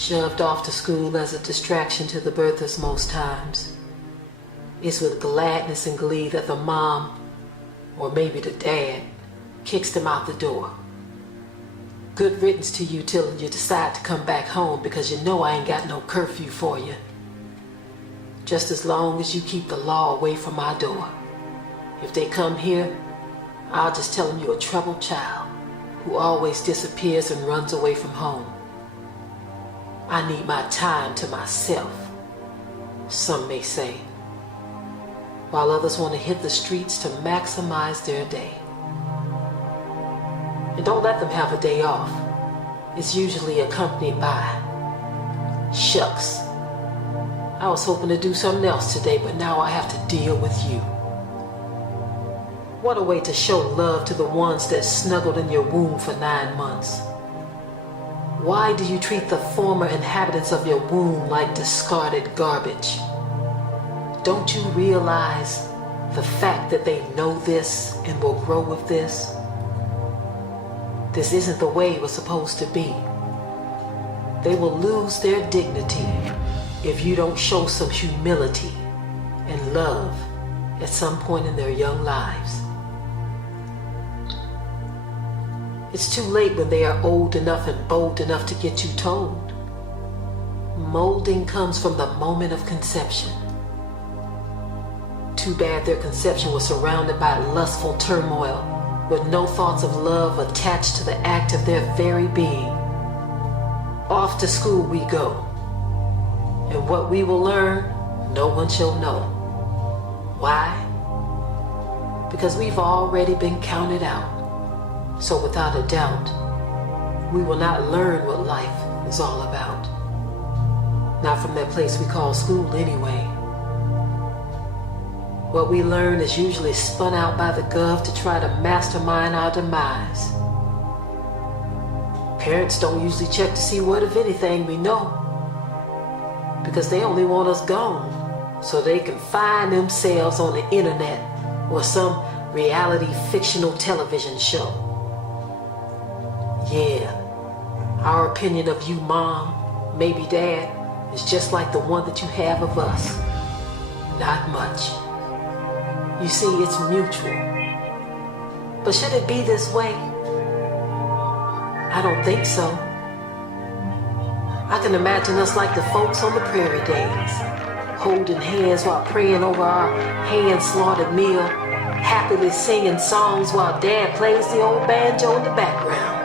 shoved off to school as a distraction to the birthers most times. It's with gladness and glee that the mom, or maybe the dad, kicks them out the door. Good riddance to you till you decide to come back home, because you know I ain't got no curfew for you. Just as long as you keep the law away from my door. If they come here, I'll just tell them you're a troubled child who always disappears and runs away from home. I need my time to myself, some may say, while others want to hit the streets to maximize their day. And don't let them have a day off. It's usually accompanied by, shucks, I was hoping to do something else today, but now I have to deal with you. What a way to show love to the ones that snuggled in your womb for 9 months. Why do you treat the former inhabitants of your womb like discarded garbage? Don't you realize the fact that they know this and will grow with this? This isn't the way it was supposed to be. They will lose their dignity if you don't show some humility and love at some point in their young lives. It's too late when they are old enough and bold enough to get you told. Molding comes from the moment of conception. Too bad their conception was surrounded by lustful turmoil with no thoughts of love attached to the act of their very being. Off to school we go, and what we will learn, no one shall know. Why? Because we've already been counted out. So without a doubt, we will not learn what life is all about. Not from that place we call school anyway. What we learn is usually spun out by the gov to try to mastermind our demise. Parents don't usually check to see what, if anything, we know, because they only want us gone so they can find themselves on the internet or some reality fictional television show. Yeah, our opinion of you, Mom, maybe Dad, is just like the one that you have of us. Not much. You see, it's mutual. But should it be this way? I don't think so. I can imagine us like the folks on the prairie days, holding hands while praying over our hand-slaughtered meal, happily singing songs while Dad plays the old banjo in the background.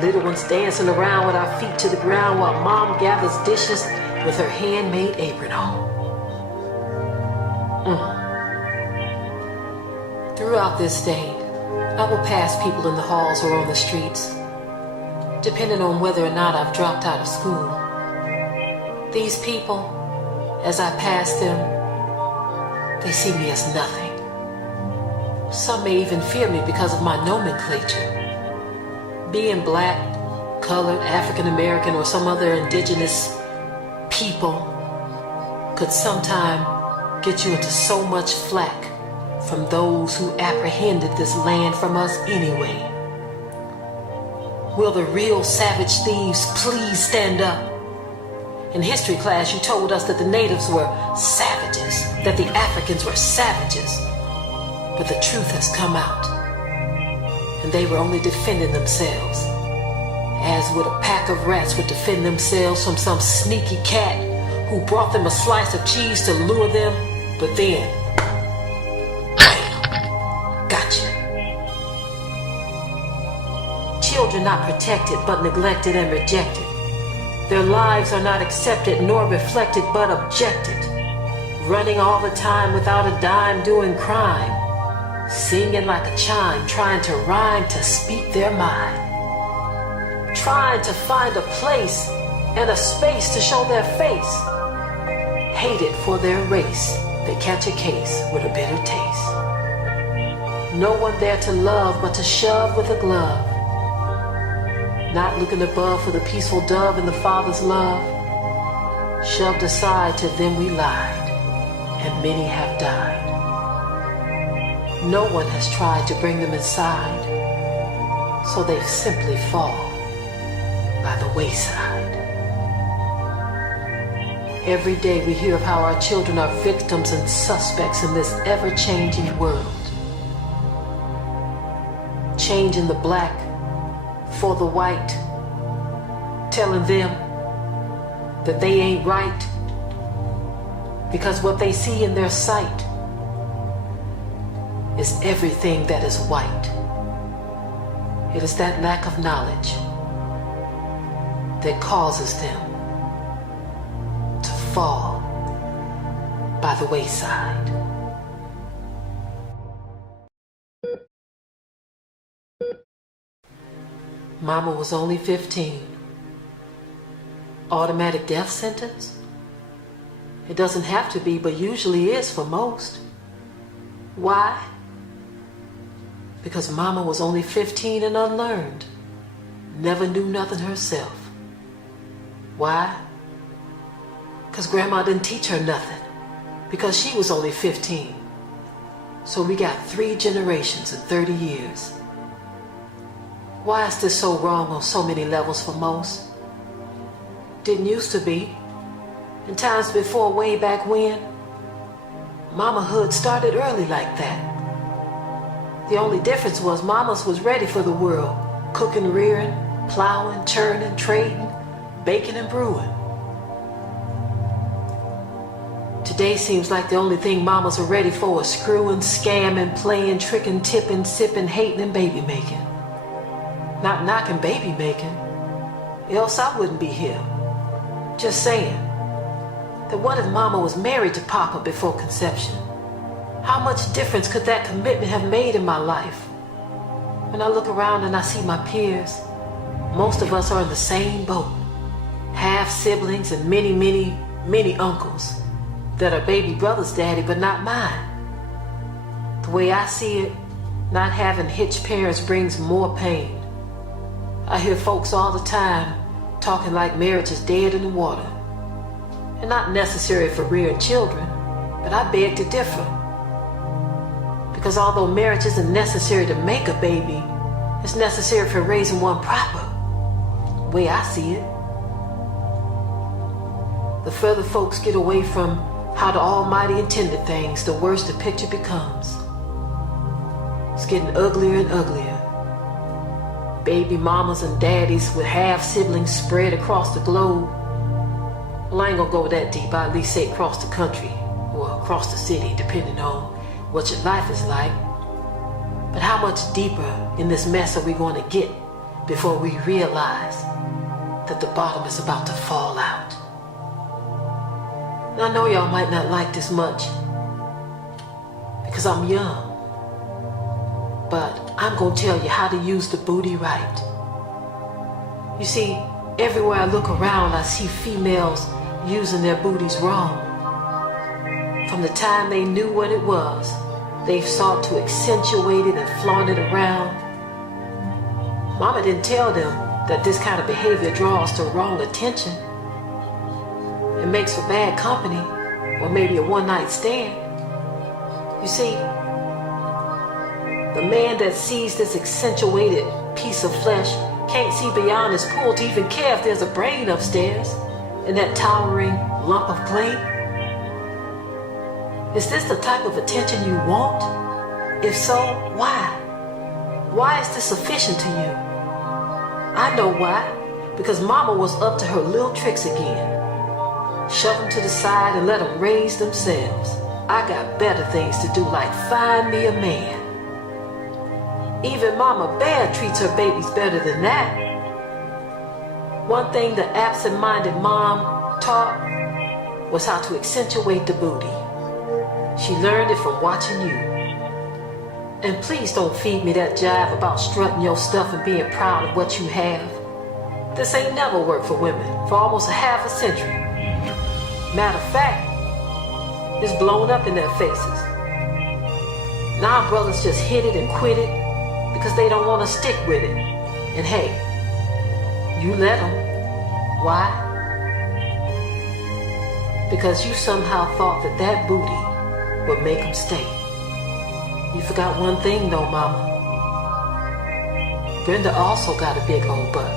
Little ones dancing around with our feet to the ground while Mom gathers dishes with her handmade apron on. Throughout this day, I will pass people in the halls or on the streets, depending on whether or not I've dropped out of school. These people, as I pass them, they see me as nothing. Some may even fear me because of my nomenclature. Being black, colored, African American, or some other indigenous people could sometime get you into so much flack from those who apprehended this land from us anyway. Will the real savage thieves please stand up? In history class, you told us that the natives were savages, that the Africans were savages. But the truth has come out, and they were only defending themselves, as would a pack of rats would defend themselves from some sneaky cat who brought them a slice of cheese to lure them, but then, gotcha. Children not protected, but neglected and rejected. Their lives are not accepted nor reflected, but objected. Running all the time without a dime, doing crime. Singing like a chime, trying to rhyme to speak their mind. Trying to find a place and a space to show their face. Hated for their race, they catch a case with a bitter taste. No one there to love but to shove with a glove. Not looking above for the peaceful dove and the Father's love. Shoved aside, to them we lied, and many have died. No one has tried to bring them inside, so they've simply fallen by the wayside. Every day we hear of how our children are victims and suspects in this ever-changing world. Changing the black for the white, telling them that they ain't right because what they see in their sight is everything that is white. It is that lack of knowledge that causes them to fall by the wayside. Mama was only 15. Automatic death sentence? It doesn't have to be, but usually is for most. Why? Because Mama was only 15 and unlearned. Never knew nothing herself. Why? Because Grandma didn't teach her nothing. Because she was only 15. So we got 3 generations in 30 years. Why is this so wrong on so many levels for most? Didn't used to be. In times before, way back when, Mamahood started early like that. The only difference was Mamas was ready for the world, cooking, rearing, plowing, churning, trading, baking and brewing. Today seems like the only thing Mamas are ready for is screwing, scamming, playing, tricking, tipping, sipping, hating, and baby making. Not knocking baby making, else I wouldn't be here. Just saying that what if Mama was married to Papa before conception? How much difference could that commitment have made in my life? When I look around and I see my peers, most of us are in the same boat. Half siblings and many uncles that are baby brother's daddy but not mine. The way I see it, not having hitched parents brings more pain. I hear folks all the time talking like marriage is dead in the water. And not necessary for rearing children, but I beg to differ. Because although marriage isn't necessary to make a baby, it's necessary for raising one proper. The way I see it. The further folks get away from how the Almighty intended things, the worse the picture becomes. It's getting uglier and uglier. Baby mamas and daddies with half siblings spread across the globe. Well, I ain't gonna go that deep. I at least say across the country or across the city, depending on what your life is like. But how much deeper in this mess are we going to get before we realize that the bottom is about to fall out? Now, I know y'all might not like this much because I'm young, but I'm gonna tell you how to use the booty right. You see, everywhere I look around, I see females using their booties wrong. From the time they knew what it was, they've sought to accentuate it and flaunt it around. Mama didn't tell them that this kind of behavior draws the wrong attention. It makes for bad company, or maybe a one-night stand. You see, the man that sees this accentuated piece of flesh can't see beyond his pool to even care if there's a brain upstairs in that towering lump of clay. Is this the type of attention you want? If so, why? Why is this sufficient to you? I know why. Because Mama was up to her little tricks again. Shove them to the side and let them raise themselves. I got better things to do, like find me a man. Even Mama Bear treats her babies better than that. One thing the absent-minded mom taught was how to accentuate the booty. She learned it from watching you. And please don't feed me that jive about strutting your stuff and being proud of what you have. This ain't never worked for women for almost a half a century. Matter of fact, it's blown up in their faces. Now brothers just hit it and quit it because they don't want to stick with it. And hey, you let them. Why? Because you somehow thought that that booty would make them stay. You forgot one thing though, Mama. Brenda also got a big old butt.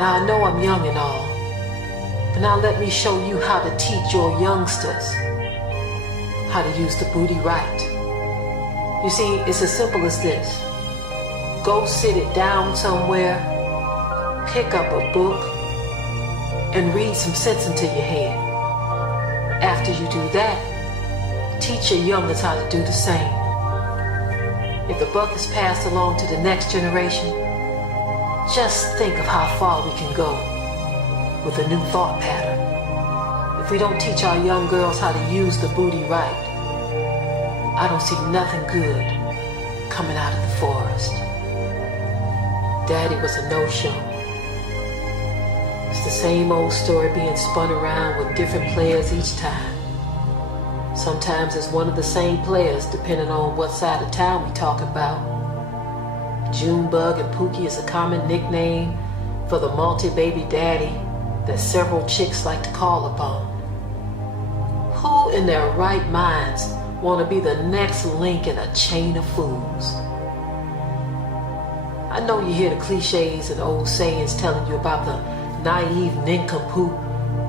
Now I know I'm young and all, But now let me show you how to teach your youngsters how to use the booty right. You see, it's as simple as this. Go sit it down somewhere, pick up a book, and read some sense into your head. After you do that, teach your youngsters how to do the same. If the buck is passed along to the next generation, just think of how far we can go with a new thought pattern. If we don't teach our young girls how to use the booty right, I don't see nothing good coming out of the forest. Daddy was a no-show. It's the same old story being spun around with different players each time. Sometimes it's one of the same players depending on what side of town we talk about. Junebug and Pookie is a common nickname for the multi-baby daddy that several chicks like to call upon. Who in their right minds want to be the next link in a chain of fools? I know you hear the cliches and old sayings telling you about the naive nincompoop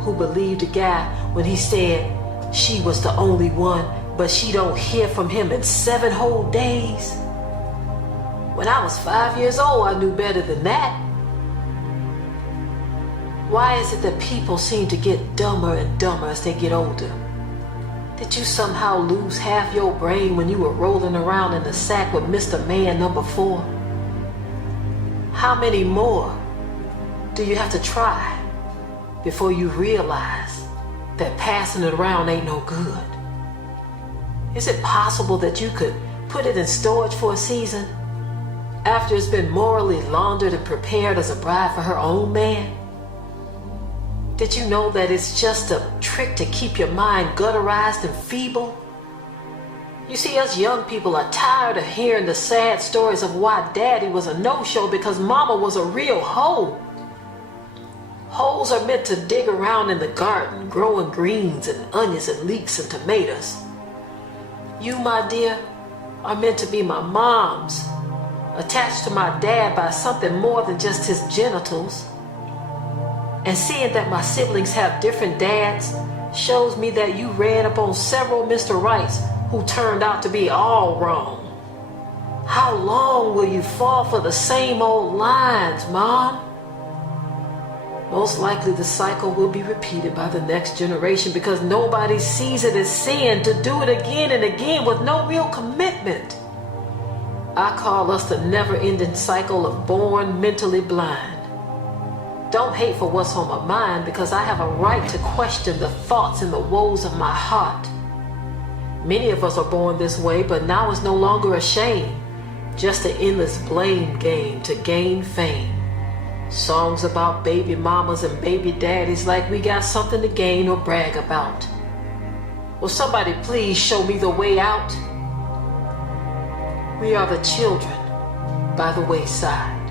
who believed a guy when he said she was the only one, but she don't hear from him in 7 whole days. When I was 5 years old, I knew better than that. Why is it that people seem to get dumber and dumber as they get older? Did you somehow lose half your brain when you were rolling around in the sack with Mr. Man number 4? How many more do you have to try before you realize that passing it around ain't no good? Is it possible that you could put it in storage for a season after it's been morally laundered and prepared as a bride for her own man? Did you know that it's just a trick to keep your mind gutterized and feeble? You see, us young people are tired of hearing the sad stories of why daddy was a no-show because mama was a real hoe. Hoes are meant to dig around in the garden, growing greens and onions and leeks and tomatoes. You, my dear, are meant to be my moms, attached to my dad by something more than just his genitals. And seeing that my siblings have different dads shows me that you ran up on several Mr. Rights who turned out to be all wrong. How long will you fall for the same old lines, Mom? Most likely the cycle will be repeated by the next generation because nobody sees it as sin to do it again and again with no real commitment. I call us the never-ending cycle of born mentally blind. Don't hate for what's on my mind because I have a right to question the thoughts and the woes of my heart. Many of us are born this way, but now it's no longer a shame, just an endless blame game to gain fame. Songs about baby mamas and baby daddies like we got something to gain or brag about. Will somebody please show me the way out? We are the children by the wayside.